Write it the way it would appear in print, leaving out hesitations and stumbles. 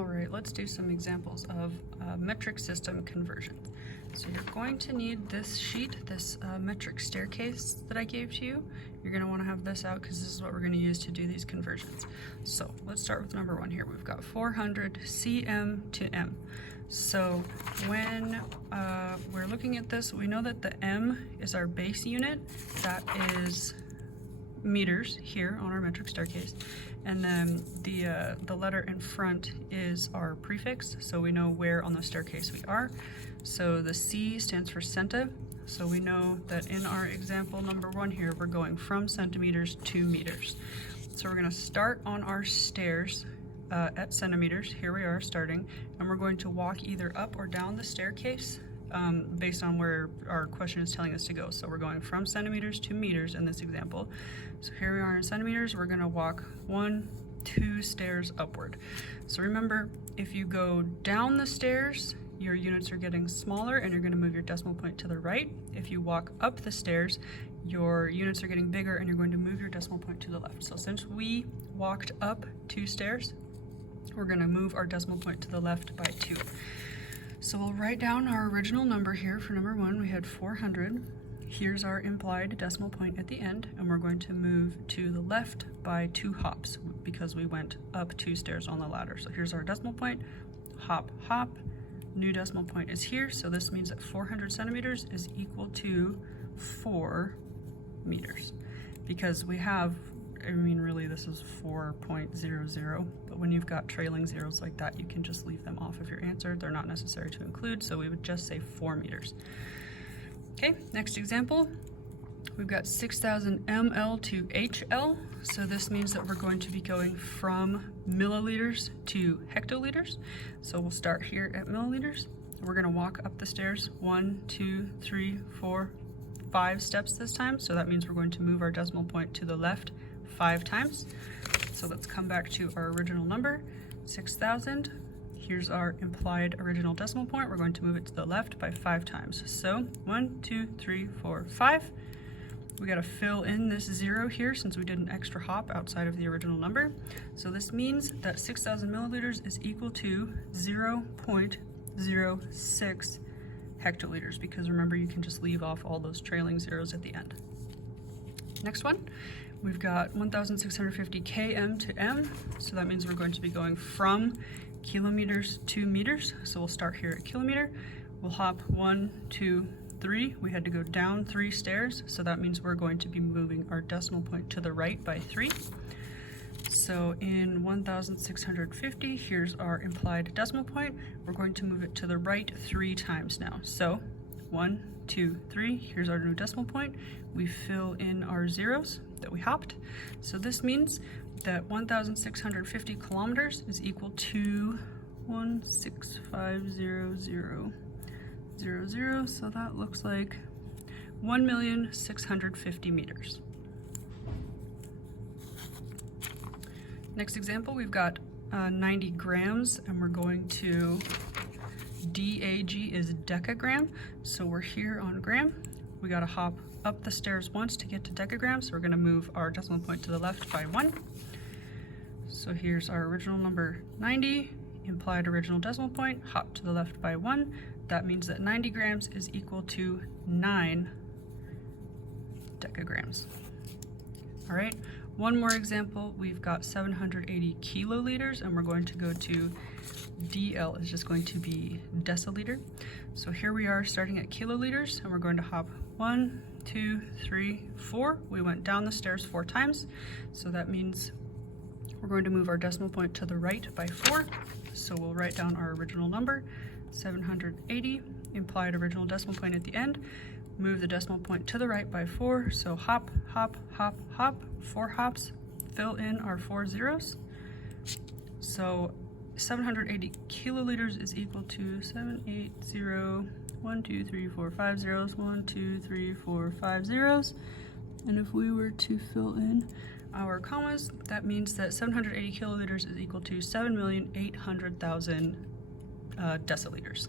All right, let's do some examples of metric system conversions. So you're going to need this sheet, this metric staircase that I gave to you. You're going to want to have this out because this is what we're going to use to do these conversions. So let's start with number one here. We've got 400 cm to m. So when we're looking at this, we know that the m is our base unit. That is meters here on our metric staircase, and then the letter in front is our prefix, so we know where on the staircase we are. So the C stands for centa, so we know that in our example number one here, we're going from centimeters to meters. So we're going to start on our stairs at centimeters. Here we are starting, and we're going to walk either up or down the staircase based on where our question is telling us to go. So we're going from centimeters to meters in this example. So here we are in centimeters. We're going to walk 2 stairs upward. So remember, if you go down the stairs, your units are getting smaller and you're going to move your decimal point to the right. If you walk up the stairs, your units are getting bigger and you're going to move your decimal point to the left. So since we walked up 2 stairs, we're going to move our decimal point to the left by 2. So we'll write down our original number here. For number one, we had 400. Here's our implied decimal point at the end, and we're going to move to the left by 2 hops because we went up 2 stairs on the ladder. So here's our decimal point, hop, hop. New decimal point is here, so this means that 400 centimeters is equal to 4 meters. Because we have, I mean, really this is 4.00, but when you've got trailing zeros like that, you can just leave them off of your answer. They're not necessary to include, so we would just say 4 meters. Okay, next example. We've got 6,000 ml to HL, so this means that we're going to be going from milliliters to hectoliters. So we'll start here at milliliters. We're going to walk up the stairs 1, 2, 3, 4, 5 steps this time, so that means we're going to move our decimal point to the left 5 times. So let's come back to our original number, 6,000. Here's our implied original decimal point. We're going to move it to the left by 5 times. So 1, 2, 3, 4, 5. We got to fill in this 0 here since we did an extra hop outside of the original number. So this means that 6,000 milliliters is equal to 0.06 hectoliters, because remember, you can just leave off all those trailing zeros at the end. Next one, we've got 1,650 km to m, so that means we're going to be going from kilometers to meters. So we'll start here at kilometer. We'll hop 1, 2, 3. We had to go down 3 stairs, so that means we're going to be moving our decimal point to the right by 3. So in 1,650, here's our implied decimal point. We're going to move it to the right 3 times now. So 1, 2, 3, here's our new decimal point. We fill in our zeros that we hopped. So this means that 1,650 kilometers is equal to 1,650,000, so that looks like 1,650,000 meters. Next example, we've got 90 grams, and we're going to, DAG is decagram, so we're here on gram. We gotta hop up the stairs once to get to decagrams, so we're gonna move our decimal point to the left by 1. So here's our original number 90, implied original decimal point, hop to the left by 1. That means that 90 grams is equal to 9 decagrams. All right, one more example. We've got 780 kiloliters, and we're going to go to DL is just going to be deciliter. So here we are starting at kiloliters, and we're going to hop 1, 2, 3, 4. We went down the stairs 4 times, so that means we're going to move our decimal point to the right by 4. So we'll write down our original number, 780, implied original decimal point at the end. Move the decimal point to the right by 4. So hop, hop, hop, hop, 4 hops, fill in our 4 zeros. So 780 kiloliters is equal to 780, 1, 2, 3, 4, 5 zeros, 1, 2, 3, 4, 5 zeros. And if we were to fill in our commas, that means that 780 kiloliters is equal to 7,800,000 deciliters.